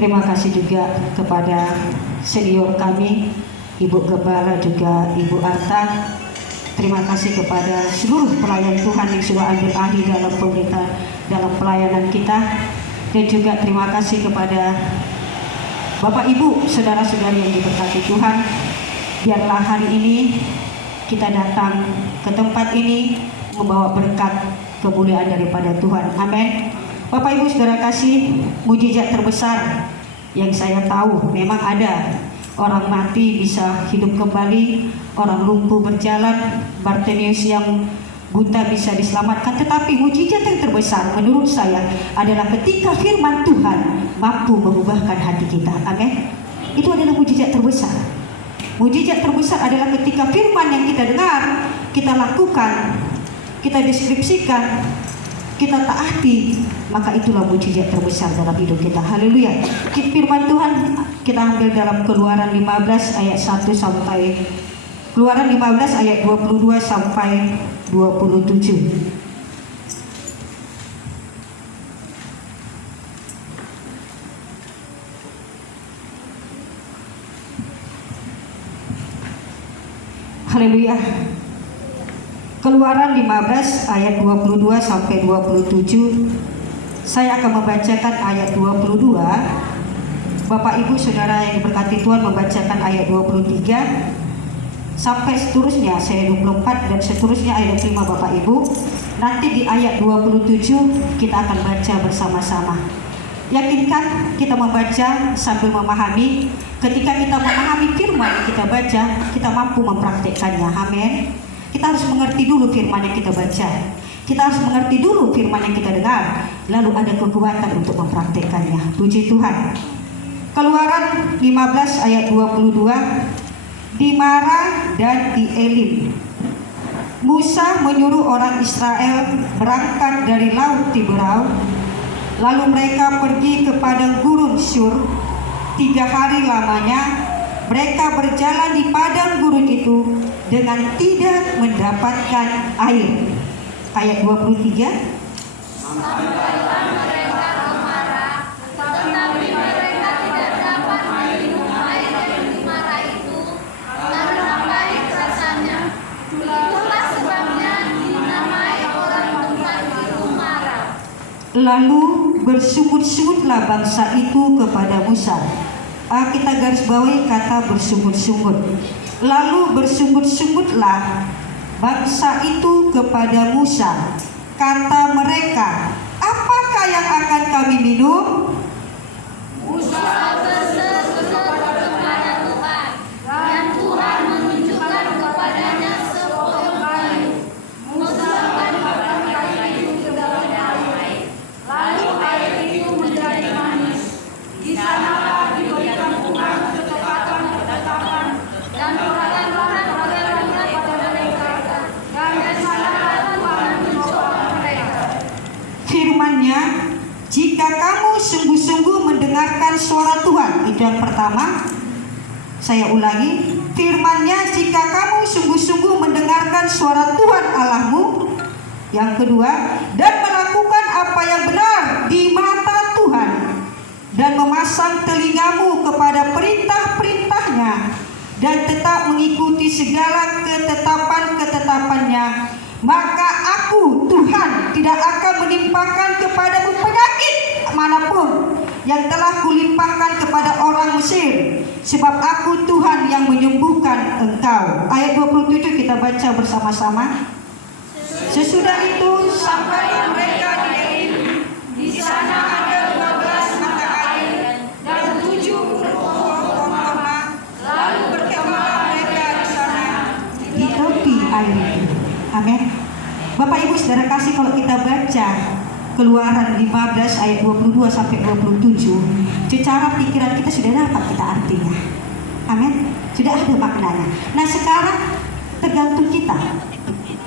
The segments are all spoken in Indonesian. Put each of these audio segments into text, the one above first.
Terima kasih juga kepada senior kami, Ibu Gembala juga Ibu Arta. Terima kasih kepada seluruh pelayan Tuhan yang sudah ambil alih dalam pemerintahan, dalam pelayanan kita. Dan juga terima kasih kepada Bapak Ibu, saudara-saudari yang diberkati Tuhan. Biarlah hari ini kita datang ke tempat ini membawa berkat kemuliaan daripada Tuhan. Amin. Bapak Ibu saudara kasih, mujizat terbesar yang saya tahu memang ada. Orang mati bisa hidup kembali, orang lumpuh berjalan, Bartimeus yang buta bisa diselamatkan. Tetapi mujizat yang terbesar menurut saya adalah ketika firman Tuhan mampu mengubahkan hati kita. Amin. Itu adalah mujizat terbesar. Mujizat terbesar adalah ketika firman yang kita dengar, kita lakukan, kita deskripsikan, kita taati, maka itulah mujizat terbesar dalam hidup kita. Haleluya. Firman Tuhan kita ambil dalam Keluaran 15 ayat 1 sampai Keluaran 15 ayat 22 sampai 27. Haleluya. Keluaran 15 ayat 22 sampai 27. Saya akan membacakan ayat 22. Bapak Ibu Saudara yang diberkati Tuhan membacakan ayat 23 sampai seterusnya, saya 24 dan seterusnya ayat 5 Bapak Ibu. Nanti di ayat 27 kita akan baca bersama-sama. Yakinkan kita membaca sambil memahami. Ketika kita memahami firman yang kita baca, kita mampu mempraktikkannya. Amin. Kita harus mengerti dulu firman yang kita baca. Kita harus mengerti dulu firman yang kita dengar. Lalu ada kekuatan untuk mempraktikkannya. Puji Tuhan. Keluaran 15 ayat 22. Di Mara dan di Elim, Musa menyuruh orang Israel berangkat dari laut Tiberau. Lalu mereka pergi ke padang gurun Sur. 3 hari lamanya mereka berjalan di padang gurun itu dengan tidak mendapatkan air. Ayat 23. Sampailah mereka ke Mara, tetapi mereka tidak dapat minum air yang di Mara itu karena pahit rasanya. Itulah sebabnya dinamai orang tempat itu Mara. Lalu bersungut-sungutlah bangsa itu kepada Musa. Kita garis bawahi kata bersungut-sungut. Lalu bersungut-sungutlah bangsa itu kepada Musa. Kata mereka, apakah yang akan kami minum? Musa berseru kepada Tuhan, dan Tuhan menunjukkan kepadanya sepotong kayu. Musa menyebabkan kayu itu ke dalam air, lalu air itu menjadi manis. Di sanalah diberikan Tuhan ketetapan dan peraturan kepada mereka, dan di sanalah Tuhan mencoba mereka. Firman-Nya, jika kamu sungguh-sungguh mendengarkan suara Tuhan. Itu yang pertama. Saya ulangi. Firman-Nya, jika kamu sungguh-sungguh mendengarkan suara Tuhan Allahmu. Yang kedua, dan melakukan apa yang benar di mata Tuhan, dan memasang telingamu kepada perintah-perintahnya, dan tetap mengikuti segala ketetapan-ketetapannya, maka aku Tuhan tidak akan menimpakan kepadamu penyakit manapun yang telah kulimpahkan kepada orang Mesir, sebab aku Tuhan yang menyembuhkan engkau. Ayat 27 kita baca bersama-sama. Sesudah itu sampailah mereka di Elim. Di sana ada 12 mata air dan 7 pohon kurma. Lalu berkemahlah mereka di sana di tepi air itu. Amin. Bapak Ibu saudara kasih, kalau kita baca Keluaran 15 ayat 22 sampai 27, secara pikiran kita sudah dapat kita artinya. Amin. Sudah ada maknanya. Nah sekarang tergantung kita.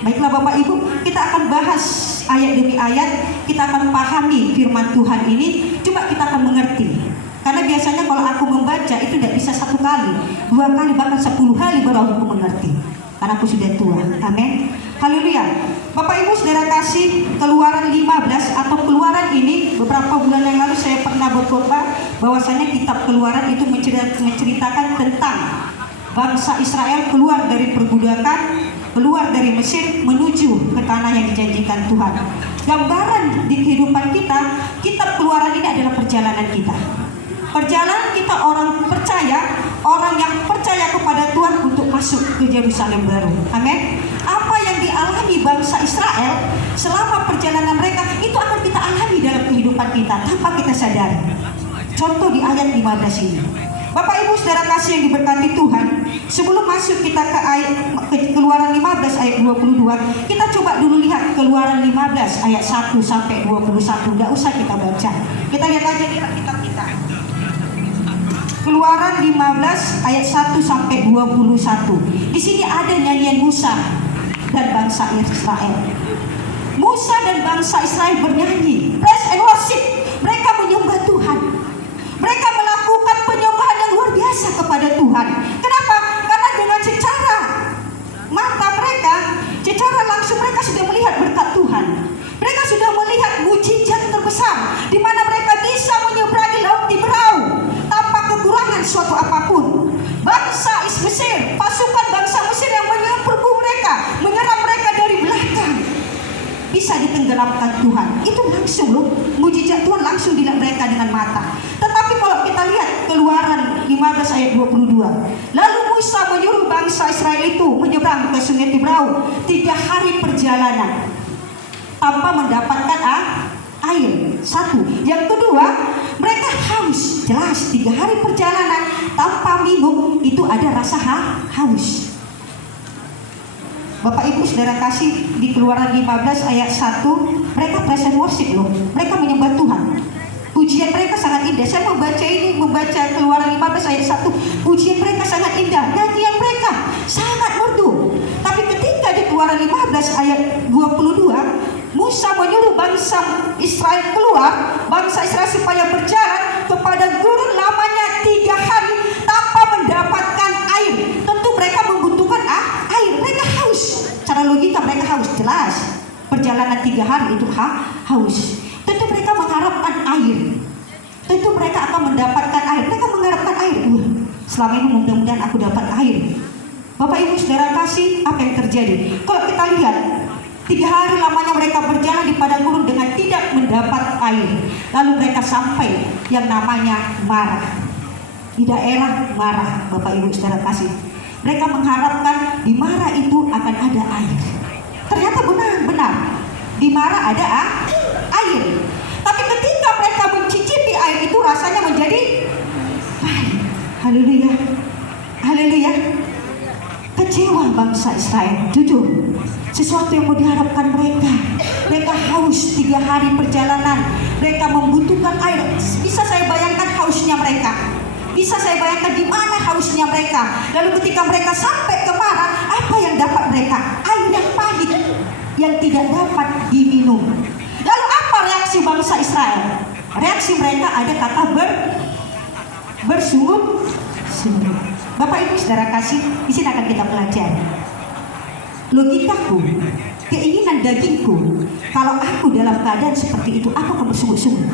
Baiklah Bapak Ibu, kita akan bahas ayat demi ayat. Kita akan pahami firman Tuhan ini. Coba kita akan mengerti. Karena biasanya kalau aku membaca itu tidak bisa 1 kali, 2 kali, bahkan 10 kali baru aku mengerti. Karena aku sudah tua. Amin. Haleluya. Bapak Ibu saudara kasih, Keluaran 15 atau Keluaran ini beberapa bulan yang lalu saya pernah berkhotbah bahwasanya kitab Keluaran itu menceritakan tentang bangsa Israel keluar dari perbudakan, keluar dari Mesir menuju ke tanah yang dijanjikan Tuhan. Gambaran di kehidupan kita, kitab Keluaran ini adalah perjalanan kita. Perjalanan kita orang percaya, orang yang percaya kepada Tuhan untuk masuk ke Yerusalem baru. Amin. Apa yang dialami bangsa Israel selama perjalanan mereka itu akan kita alami dalam kehidupan kita tanpa kita sadari. Contoh di ayat 15 ini. Bapak Ibu Saudara kasih yang diberkati Tuhan, sebelum masuk kita ke Keluaran 15 ayat 22, kita coba dulu lihat Keluaran 15 ayat 1 sampai 21. Enggak usah kita baca. Kita lihat aja di kitab kita. Keluaran 15 ayat 1 sampai 21. Di sini ada nyanyian Musa dan bangsa Israel. Musa dan bangsa Israel bernyanyi, praise and worship. Mereka menyembah Tuhan. Mereka melakukan penyembahan yang luar biasa kepada Tuhan. Kenapa? Karena dengan secara mata mereka, secara langsung mereka sudah melihat berkat Tuhan. Mereka sudah melihat mujizat terbesar, di mana mereka bisa menyeberangi laut Tiberau tanpa kekurangan suatu apapun. Bangsa Mesir, pasukan bangsa Mesir yang menyerbu mereka, menyerang mereka dari belakang, bisa ditenggelamkan Tuhan. Itu langsung loh, mujizat Tuhan langsung dilihat mereka dengan mata. Tetapi kalau kita lihat Keluaran 15 ayat 22, lalu Musa menyuruh bangsa Israel itu menyeberang ke sungai Tiberau 3 hari perjalanan tanpa mendapatkan air. Satu. Yang kedua, mereka haus. Jelas 3 hari perjalanan tanpa minum itu ada rasa haus. Bapak Ibu Saudara kasih, di Keluaran 15 ayat 1, mereka praise and worship loh. Mereka menyembah Tuhan. Pujian mereka sangat indah. Saya membaca Keluaran 15 ayat 1. Pujian mereka sangat indah. Nyanyian mereka sangat merdu. Tapi ketika di Keluaran 15 ayat 22, Musa menyuruh bangsa Israel keluar, bangsa Israel supaya berjalan kepada gurun lamanya 3 hari tanpa mendapatkan air. Tentu mereka membutuhkan air. Mereka haus. Cara logika mereka haus, jelas. Perjalanan 3 hari itu haus. Tentu mereka mengharapkan air. Tentu mereka akan mendapatkan air. Mereka mengharapkan air. Selama ini mudah-mudahan aku dapat air. Bapak Ibu Saudara kasih, apa yang terjadi? Kalau kita lihat, 3 hari lamanya mereka berjalan di padang gurun dengan tidak mendapat air. Lalu mereka sampai yang namanya Marah. Di daerah Marah, Bapak Ibu Saudara kasih. Mereka mengharapkan di Marah itu akan ada air. Ternyata benar. Di Marah ada air. Tapi ketika mereka mencicipi air itu rasanya menjadi pahit. Haleluya. Haleluya. Kecewa bangsa Israel. Jujur. Sesuatu yang mau diharapkan mereka. Mereka haus 3 hari perjalanan. Mereka membutuhkan air. Bisa saya bayangkan hausnya mereka. Bisa saya bayangkan di mana hausnya mereka. Lalu ketika mereka sampai ke Marah, apa yang dapat mereka? Air yang pahit yang tidak dapat diminum. Lalu apa reaksi bangsa Israel? Reaksi mereka ada kata bersungut-sungut. Bapak Ibu Saudara kasih, di sini akan kita pelajari. Logikaku, keinginan dagingku, kalau aku dalam keadaan seperti itu, aku akan bersungut-sungut.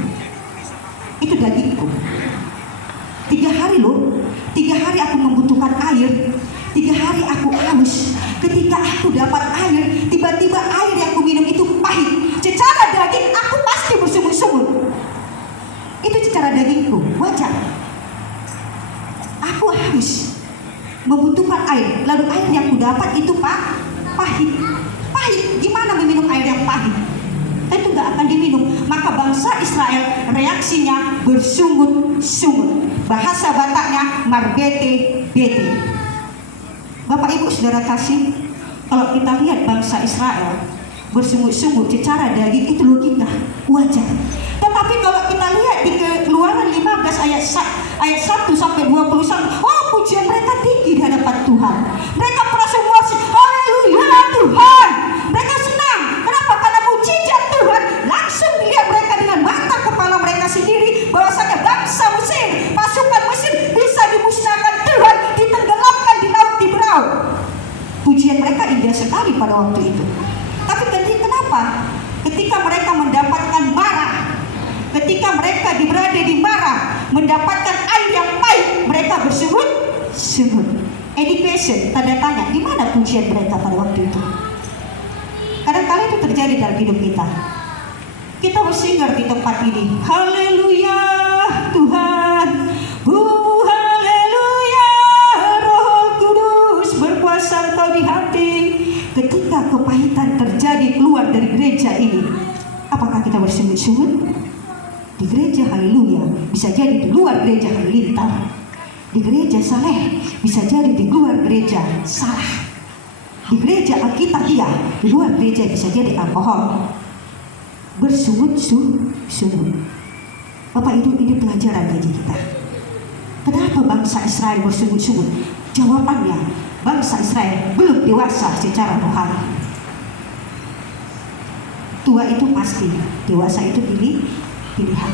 Itu dagingku. 3 hari loh, 3 hari aku membutuhkan air, 3 hari aku haus. Ketika aku dapat air, tiba-tiba air yang aku minum itu pahit. Secara daging aku pasti bersungut-sungut. Itu secara dagingku, wajar. Aku haus, membutuhkan air. Lalu air yang aku dapat itu pahit. Pahit, gimana meminum air yang pahit? Itu gak akan diminum. Maka bangsa Israel reaksinya bersungut-sungut. Bahasa Bataknya marbete-bete. Bapak Ibu Saudara kasih, kalau kita lihat bangsa Israel bersungut-sungut secara daging itu logika, wajar. Tetapi kalau kita lihat di Keluaran 15 ayat 1 sampai 21, oh pujian mereka tinggi di hadapan Tuhan. Mereka merasa worship, haleluya Tuhan. Mereka senang. Kenapa? Karena mujizat Tuhan langsung dilihat mereka dengan mata kepala mereka sendiri, bahwasanya bangsa Mesir, pasukan Mesir bisa dimusnahkan Tuhan, ditenggelamkan di laut Tiberau. Pujian mereka indah sekali pada waktu itu. Tapi kenapa? Ketika mereka mendapatkan Marah, ketika mereka berada di Marah, mendapatkan air yang pahit, mereka bersungut-sungut. Education, tanda tanya, di mana pujian mereka pada waktu itu? Kadang-kadang itu terjadi dalam hidup kita. Kita bersinger di tempat ini, haleluya Tuhan, haleluya, Roh Kudus berkuasa Engkau di hati. Ketika kepahitan terjadi keluar dari gereja ini, apakah kita bersungut-sungut? Di gereja haleluya, bisa jadi di luar gereja halilintar. Di gereja saleh, bisa jadi di luar gereja salah. Di gereja Alkitabiah, di luar gereja bisa jadi alkohol. Bersungut-sungut. Bapak Ibu, ini pelajaran bagi kita. Kenapa bangsa Israel bersungut-sungut? Jawabannya, bangsa Israel belum dewasa secara rohani. Tua itu pasti, dewasa itu pilihan.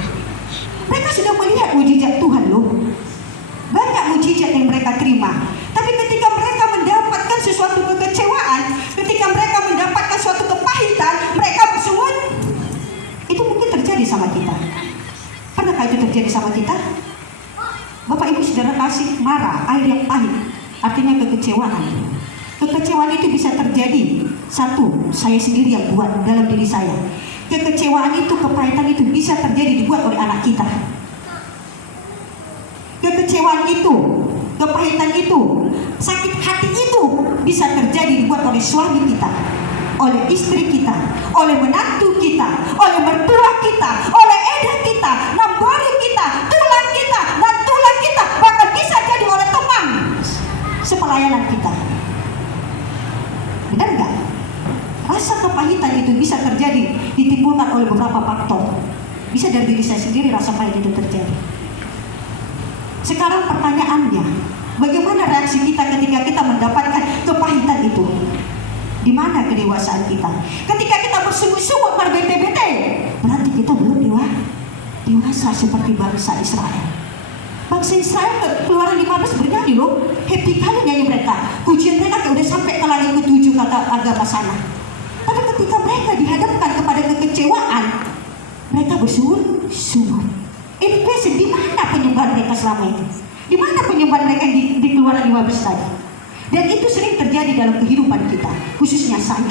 Mereka sudah melihat mujizat Tuhan loh. Banyak mujizat yang mereka terima. Tapi ketika mereka mendapatkan sesuatu kekecewaan, ketika mereka mendapatkan suatu kepahitan, mereka bersungut. Itu mungkin terjadi sama kita. Pernahkah itu terjadi sama kita? Bapak Ibu Saudara kasih, marah, air yang pahit, artinya kekecewaan. Kekecewaan itu bisa terjadi, satu, saya sendiri yang buat dalam diri saya. Kekecewaan itu, kepahitan itu bisa terjadi dibuat oleh anak kita. Kekecewaan itu, kepahitan itu, sakit hati itu bisa terjadi dibuat oleh suami kita, oleh istri kita, oleh menantu kita, oleh mertua kita, oleh eda kita, nambari kita, tulang kita, dan tulang kita, bahkan bisa jadi oleh teman sepelayanan kita. Benar nggak? Rasa kepahitan itu bisa terjadi, ditimbulkan oleh beberapa faktor. Bisa dari diri saya sendiri rasa pahit itu terjadi. Sekarang pertanyaannya, bagaimana reaksi kita ketika kita mendapatkan kepahitan itu? Di mana kedewasaan kita? Ketika kita bersungut-sungut berbete-bete, berarti kita belum dewasa seperti bangsa Israel. Bangsa Israel Keluaran 15 bernyanyi loh, happy kali nyanyi mereka. Pujian mereka udah sampai ke langit ke-7 kata agama sana. Tapi ketika mereka dihadapkan kepada kekecewaan, mereka bersungut-sungut. Ini question, di mana penyembahan mereka selama ini? Di mana penyembahan mereka di Keluaran 15 tadi? Dan itu sering terjadi dalam kehidupan kita, khususnya saya.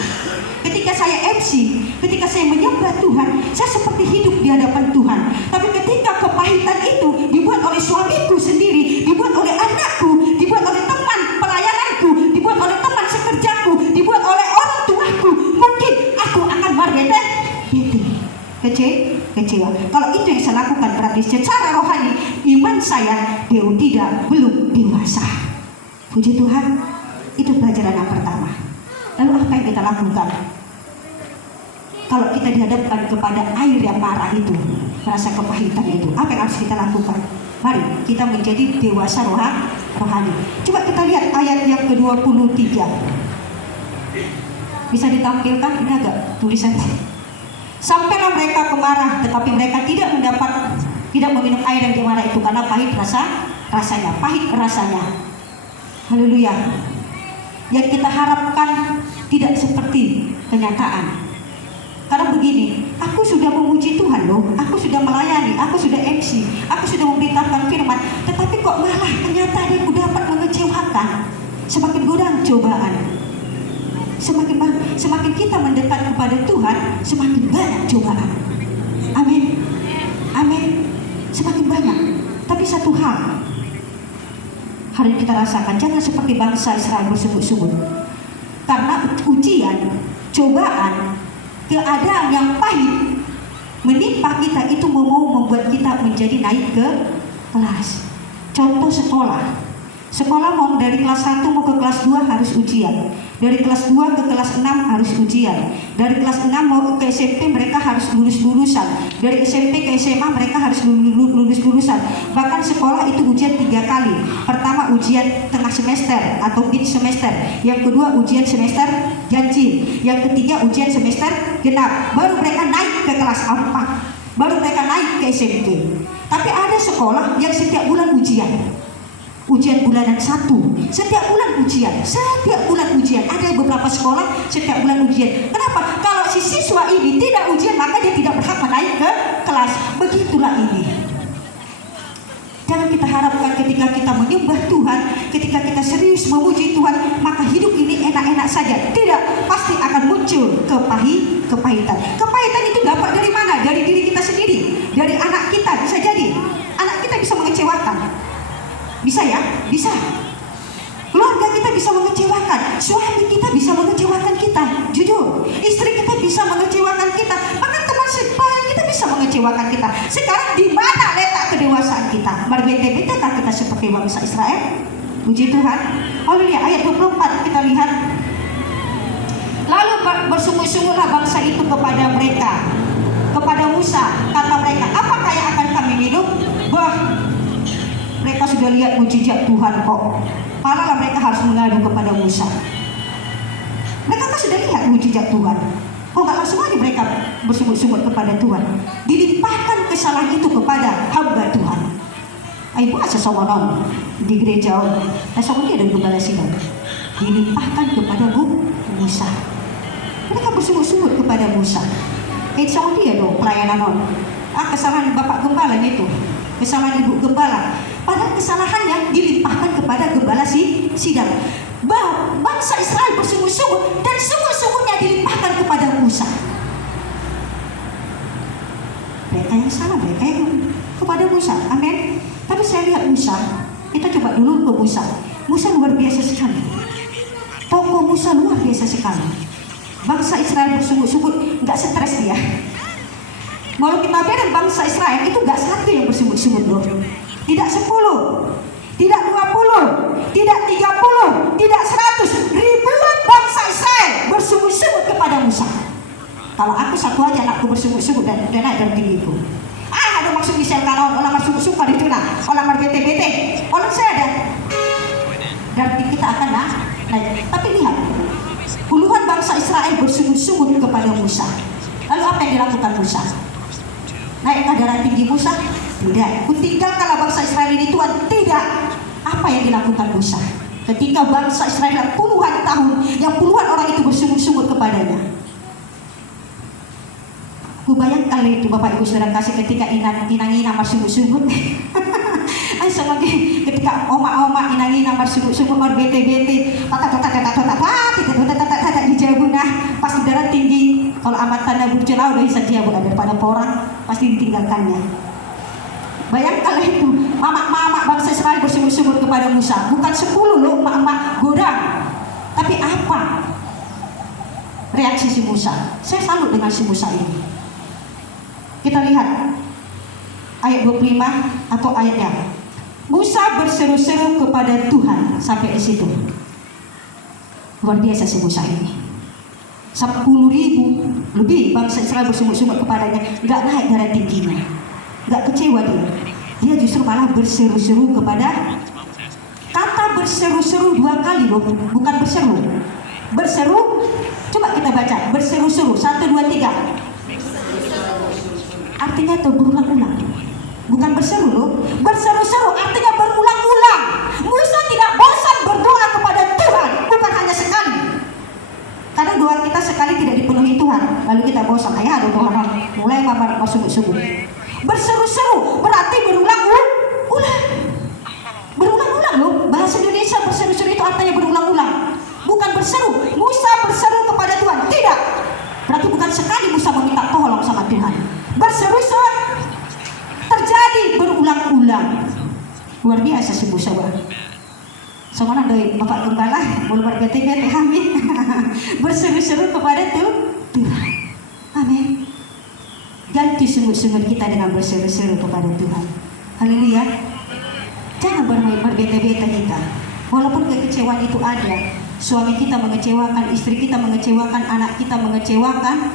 Ketika saya MC, ketika saya menyembah Tuhan, saya seperti hidup di hadapan Tuhan. Tapi ketika kepahitan itu dibuat oleh suamiku sendiri, dibuat oleh anakku, dibuat oleh teman pelayananku, dibuat oleh teman sekerjaku, dibuat oleh orang tuaku, mungkin aku akan berbete, kecewa. Kalau itu yang saya lakukan, berarti secara rohani iman saya belum dewasa. Puji Tuhan, itu pelajaran yang pertama. Lalu apa yang kita lakukan? Kalau kita dihadapkan kepada air yang marah itu, rasa kepahitan itu, apa yang harus kita lakukan? Mari kita menjadi dewasa rohani. Coba kita lihat ayat yang ke-23. Bisa ditampilkan? Ini agak tulisan. Sampailah mereka kemarah, tetapi mereka tidak meminum air yang dimarah itu karena pahit rasanya. Haleluya. Yang kita harapkan tidak seperti kenyataan. Karena begini, aku sudah memuji Tuhan loh, aku sudah melayani, aku sudah MC, aku sudah memberitakan firman, tetapi kok malah kenyataan yang dapat mengecewakan. Semakin godaan cobaan, semakin kita mendekat kepada Tuhan, semakin banyak cobaan. Amin. Semakin banyak. Tapi satu hal hari ini kita rasakan, jangan seperti bangsa Israel bersungut-sungut. Karena ujian, cobaan, keadaan yang pahit menimpa kita itu mau membuat kita menjadi naik ke kelas. Contoh sekolah mau dari kelas 1 mau ke kelas 2 harus ujian. Dari kelas 2 ke kelas 6 harus ujian. Dari kelas 6 mau ke SMP mereka harus lulus-lulusan. Dari SMP ke SMA mereka harus lulus-lulusan. Bahkan sekolah itu ujian 3 kali. Pertama ujian tengah semester atau mid semester. Yang kedua ujian semester ganjil. Yang ketiga ujian semester genap. Baru mereka naik ke kelas 4. Baru mereka naik ke SMP. Tapi ada sekolah yang setiap bulan ujian. Ujian bulanan 1, setiap bulan ujian. Ada beberapa sekolah setiap bulan ujian. Kenapa? Kalau si siswa ini tidak ujian, maka dia tidak berhak naik ke kelas. Begitulah ini. Jangan kita harapkan ketika kita menyembah Tuhan, ketika kita serius memuji Tuhan, maka hidup ini enak-enak saja. Tidak, pasti akan muncul kepahitan. Kepahitan itu dapat dari mana? Dari diri kita sendiri, dari anak kita. Bisa jadi anak kita bisa mengecewakan. Bisa ya? Bisa. Keluarga kita bisa mengecewakan, suami kita bisa mengecewakan kita, jujur. Istri kita bisa mengecewakan kita, bahkan teman sebayang kita bisa mengecewakan kita. Sekarang di mana letak kedewasaan kita? Berbeda-bedakah kita seperti bangsa Israel? Puji Tuhan. Haleluya. Ayat 24 kita lihat. Lalu bersungguh-sungguhlah bangsa itu kepada mereka, kepada Musa, kata mereka, apakah yang akan kami minum? Mereka sudah lihat mujizat Tuhan kok. Malah mereka harus mengadu kepada Musa. Mereka kan sudah lihat mujizat Tuhan. Kok nggak langsung aja mereka bersungut-sungut kepada Tuhan? Dilimpahkan kesalahan itu kepada hamba Tuhan. Ibu asa sawanon di gereja. Esok dia ada gembala sidang. Dilimpahkan kepada Musa. Mereka bersungut-sungut kepada Musa. Esok dia dong pelayanan. Kesalahan bapak gembala itu. Kesalahan ibu gembala. Padahal kesalahannya dilimpahkan kepada gembala sidang. Bangsa Israel bersungguh-sungguh dan sungguh-sungguhnya dilimpahkan kepada Musa. Mereka yang salah, mereka yang kepada Musa. Amin. Tapi saya lihat Musa, kita coba dulu ke Musa. Musa luar biasa sekali. Tokoh Musa luar biasa sekali. Bangsa Israel bersungguh-sungguh, nggak stres dia. Kalau kita lihat bangsa Israel itu nggak satu yang bersungguh-sungguh loh. Tidak 10, tidak 20, tidak 30, tidak 100. Ribuan bangsa Israel bersungguh-sungguh kepada Musa. Kalau aku satu aja anakku bersungguh-sungguh dan naik dari tinggiku. Ada maksud di sel kalau orang bersungguh-sungguh di tuna, orang berbete-bete, orang saya ada. Berarti kita akan naik. Tapi lihat, puluhan bangsa Israel bersungguh-sungguh kepada Musa. Lalu apa yang dilakukan Musa? Naikkah darah tinggi Musa? Tidak. Kutinggalkanlah bangsa Israel ini Tuhan. Tidak. Apa yang dilakukan Musa? Ketika bangsa Israel puluhan tahun, yang puluhan orang itu bersungguh-sungguh kepadanya. Kubayangkan itu Bapak Ibu Saudara kasih ketika inang-inang bersungguh-sungguh. Ketika oma-oma inang-inang bersungguh-sungguh berbete-bete, dijauh nah pas darah tinggi. Kalau amat tanda bercelau dari saja daripada orang pasti ditinggalkannya. Bayangkanlah itu, mama-mama bangsa Israel bersungguh-sungguh kepada Musa. Bukan 10 loh, mama godang. Tapi apa reaksi si Musa? Saya salut dengan si Musa ini. Kita lihat ayat 25 atau ayatnya. Musa berseru-seru kepada Tuhan sampai di situ. Luar biasa si Musa ini. 10.000 lebih bangsa Israel bersungguh-sungguh kepadanya, nggak naik darah tingginya. Gak kecewa dia justru malah berseru-seru kepada. Kata berseru-seru 2 kali loh, bukan berseru. Berseru, coba kita baca, berseru-seru 1, 2, 3. Artinya itu berulang-ulang, bukan berseru loh. Berseru-seru artinya berulang-ulang. Musa tidak bosan berdoa kepada Tuhan, bukan hanya sekali. Karena doa kita sekali tidak dipenuhi Tuhan, lalu kita bosan. Ayah ada doa mulai bersungguh-sungguh. Berseru-seru berarti berulang-ulang. Berulang-ulang loh. Bahasa Indonesia berseru-seru itu artinya berulang-ulang, bukan berseru. Musa berseru kepada Tuhan, tidak. Berarti bukan sekali Musa meminta tolong sama Tuhan. Berseru-seru terjadi berulang-ulang. Luar biasa si Musa. Semuanya dari Bapak Gembala belum berbete-bete, amin. Berseru-seru kepada Tuhan. Amin. Ganti sungguh-sungguh kita dengan berseru-seru kepada Tuhan. Haleluya. Jangan berbete-bete kita. Walaupun kekecewaan itu ada, suami kita mengecewakan, istri kita mengecewakan, anak kita mengecewakan,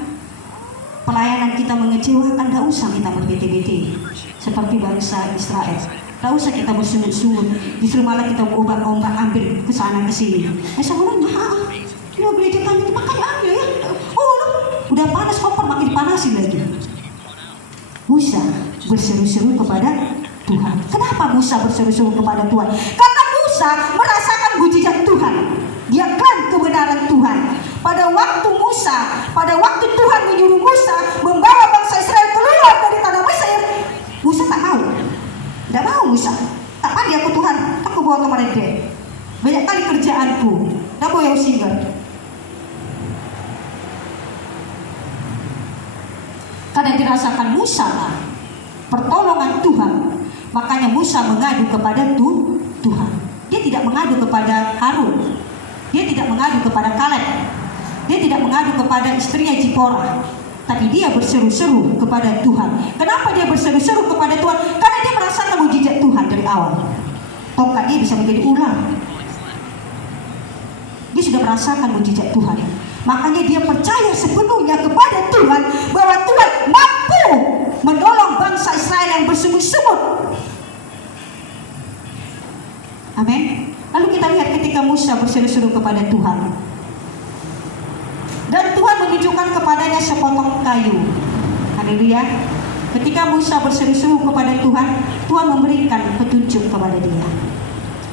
pelayanan kita mengecewakan, tidak usah kita berbete-bete seperti bangsa Israel. Tidak usah kita bersungut-sungut, justru malah kita ombak-ombak ambil ke sana ke sini. Semuanya maaf, ini gereja kami itu makanya ambil ya. Udah panas koper makin dipanasin lagi. Musa berseru-seru kepada Tuhan. Kenapa Musa berseru-seru kepada Tuhan? Karena Musa merasakan mujizat Tuhan. Dia klaim kebenaran Tuhan. Pada waktu Tuhan menyuruh Musa membawa bangsa Israel keluar dari tanah Mesir, Musa tak mau. Tidak mau Musa. Tak pandai aku Tuhan, aku bawa kemarin dia. Banyak kali kerjaanku. Tidak mau yang singgah. Karena dirasakan Musa pertolongan Tuhan, makanya Musa mengadu kepada Tuhan. Dia tidak mengadu kepada Harun, dia tidak mengadu kepada Kaleb, dia tidak mengadu kepada istrinya Zipora, tapi dia berseru-seru kepada Tuhan. Kenapa dia berseru-seru kepada Tuhan? Karena dia merasakan mujizat Tuhan dari awal. Tongkat dia bisa menjadi ular. Dia sudah merasakan mujizat Tuhan. Makanya dia percaya sepenuhnya kepada Tuhan bahwa Tuhan mampu menolong bangsa Israel yang bersungut-sungut. Amin. Lalu kita lihat ketika Musa berseru-seru kepada Tuhan, dan Tuhan menunjukkan kepadanya sepotong kayu. Haleluya. Ketika Musa berseru-seru kepada Tuhan, Tuhan memberikan petunjuk kepada dia.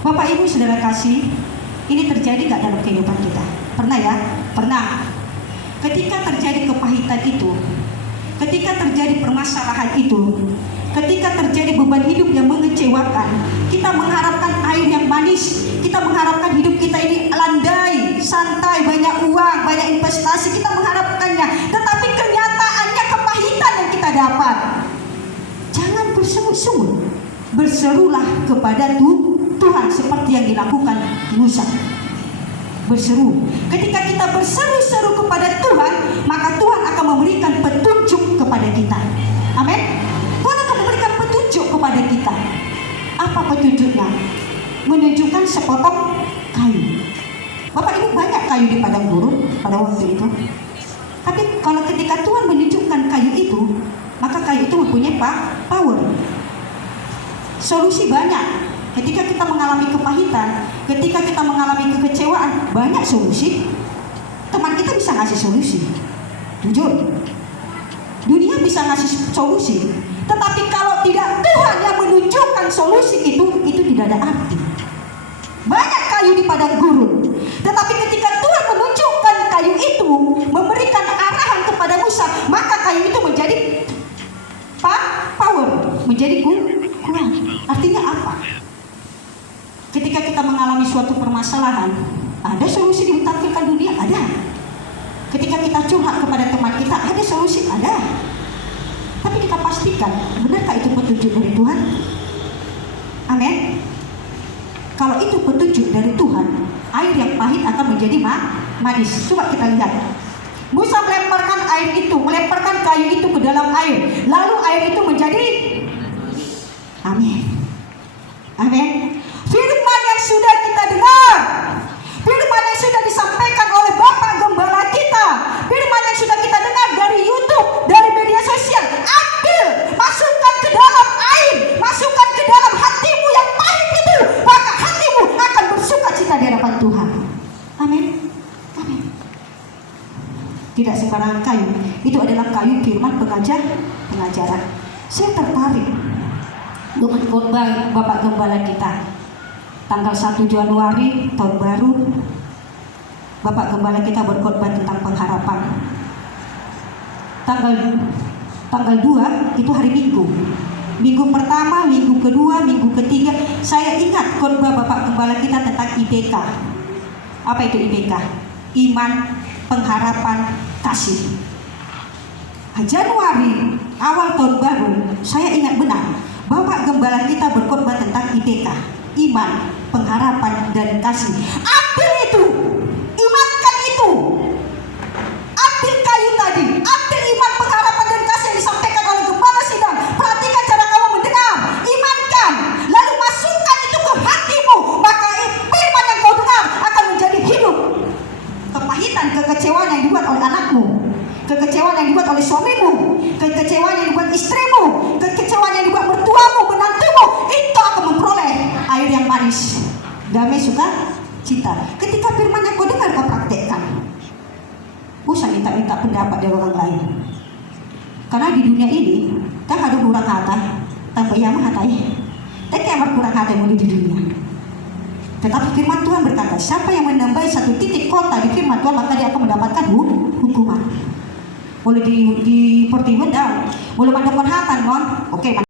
Bapak Ibu Saudara kasih, ini terjadi gak dalam kehidupan kita? Pernah ya? Pernah. Ketika terjadi kepahitan itu, ketika terjadi permasalahan itu, ketika terjadi beban hidup yang mengecewakan, kita mengharapkan air yang manis, kita mengharapkan hidup kita ini landai, santai, banyak uang, banyak investasi, kita mengharapkannya. Tetapi kenyataannya kepahitan yang kita dapat. Jangan bersungut-sungut, berserulah kepada Tuhan seperti yang dilakukan Musa. Berseru. Ketika kita berseru-seru kepada Tuhan, maka Tuhan akan memberikan petunjuk kepada kita. Amin. Tuhan akan memberikan petunjuk kepada kita. Apa petunjuknya? Menunjukkan sepotong kayu. Bapak Ibu, banyak kayu di padang gurun pada waktu itu. Tapi kalau ketika Tuhan menunjukkan kayu itu, maka kayu itu mempunyai power. Solusi banyak. Ketika kita mengalami kepahitan, ketika kita mengalami kekecewaan, banyak solusi. Teman kita bisa ngasih solusi. Jujur. Dunia bisa ngasih solusi. Tetapi kalau tidak Tuhan yang menunjukkan solusi itu tidak ada arti. Banyak kayu di padang gurun. Tetapi ketika Tuhan menunjukkan kayu itu, memberikan arahan kepada Musa, maka kayu itu menjadi power, menjadi kuat. Artinya apa? Ketika kita mengalami suatu permasalahan, ada solusi ditampilkan dunia? Ada. Ketika kita curhat kepada teman kita, ada solusi? Ada. Tapi kita pastikan, benarkah itu petunjuk dari Tuhan? Amin. Kalau itu petunjuk dari Tuhan, air yang pahit akan menjadi manis. Coba kita lihat. Musa melemparkan melemparkan kayu itu ke dalam air. Lalu air itu menjadi amin. Amin. Firman yang sudah kita dengar, firman yang sudah disampaikan oleh Bapak Gembala kita, firman yang sudah kita dengar dari YouTube, dari media sosial, ambil, masukkan ke dalam air, masukkan ke dalam hatimu yang pahit itu, maka hatimu akan bersukacita di hadapan Tuhan. Amin. Amin. Tidak sembarangan kayu, itu adalah kayu firman pengajaran. Saya tertarik dengan khotbah Bapak Gembala kita. Tanggal 1 Januari tahun baru, Bapak Gembala kita berkhotbah tentang pengharapan. Tanggal 2 itu hari Minggu. Minggu pertama, minggu kedua, minggu ketiga, saya ingat khotbah Bapak Gembala kita tentang IPK. Apa itu IPK? Iman, pengharapan, kasih. Januari, awal tahun baru, saya ingat benar, Bapak Gembala kita berkhotbah tentang IPK. Iman, pengharapan, dan kasih. Ambil itu, imankan itu. Ambil kayu tadi, ambil iman, pengharapan, dan kasih yang disampaikan oleh Gembala sidang. Perhatikan cara kamu mendengar, imankan, lalu masukkan itu ke hatimu, maka firman yang kau dengar akan menjadi hidup. Kepahitan, kekecewaan yang dibuat oleh anakmu, kekecewaan yang dibuat oleh suamimu, kekecewaan yang dibuat istrimu, kekecewaan yang dibuat mertuamu, menantumu, itu akan memperoleh air yang manis, damai, sukacita. Ketika firman yang kau dengar kau praktekkan. Usah minta pendapat dari orang lain. Karena di dunia ini kan ada kurang hata, tanpa yang menghatai. Dan kayak kurang hata yang di dunia. Tetapi firman Tuhan berkata, siapa yang menambahi satu titik kota di firman Tuhan, maka dia akan mendapatkan hukuman. Boleh di pertimbang, boleh ada penghatan, oke.